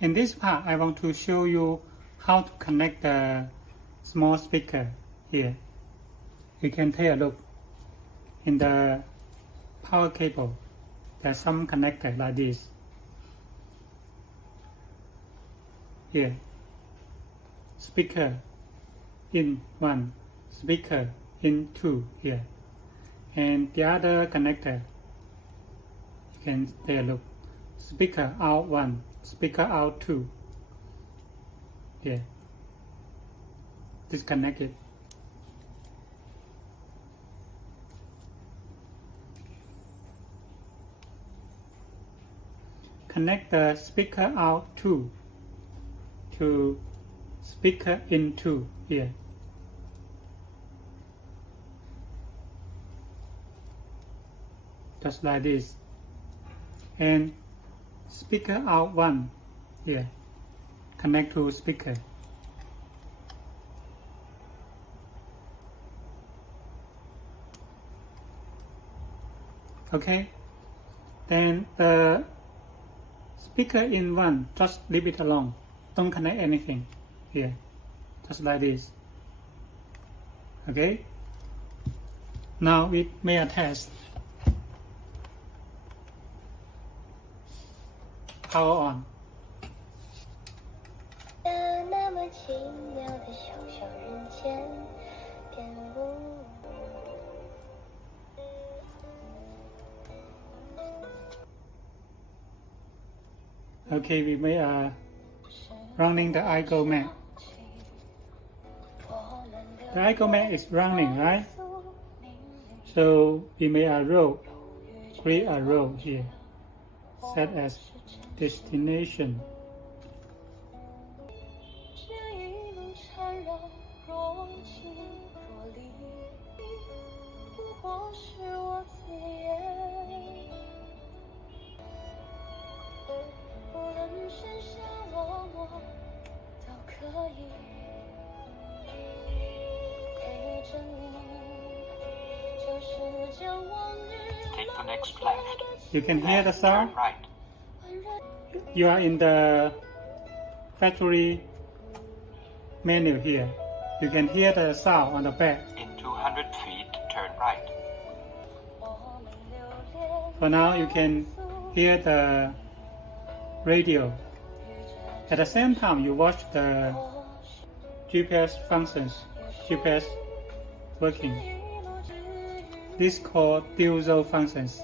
In this part, I want to show you how to connect the small speaker here. You can take a look. In the power cable, there's some connector like this. Here, speaker in 1, speaker in 2 here. And the other connector, you can take a look. Speaker out 1, speaker out 2. Here. Disconnected. Connect the speaker out 2 to speaker in 2 here. Just like this. And speaker out 1 here. Connect to speaker. Okay. Then the speaker in 1, just leave it alone. Don't connect anything here. Just like this. Okay. Now we make a test. Power on. Okay, we may running the EVO mat. The EVO mat is running, right? So we make a row, create a row here, set as destination. Take the next left. You can hear the sound? Right. You are in the factory menu here. You can hear the sound on the back. In 200 feet, turn right. For now, you can hear the radio. At the same time, you watch the GPS functions, GPS working. This is called dual functions.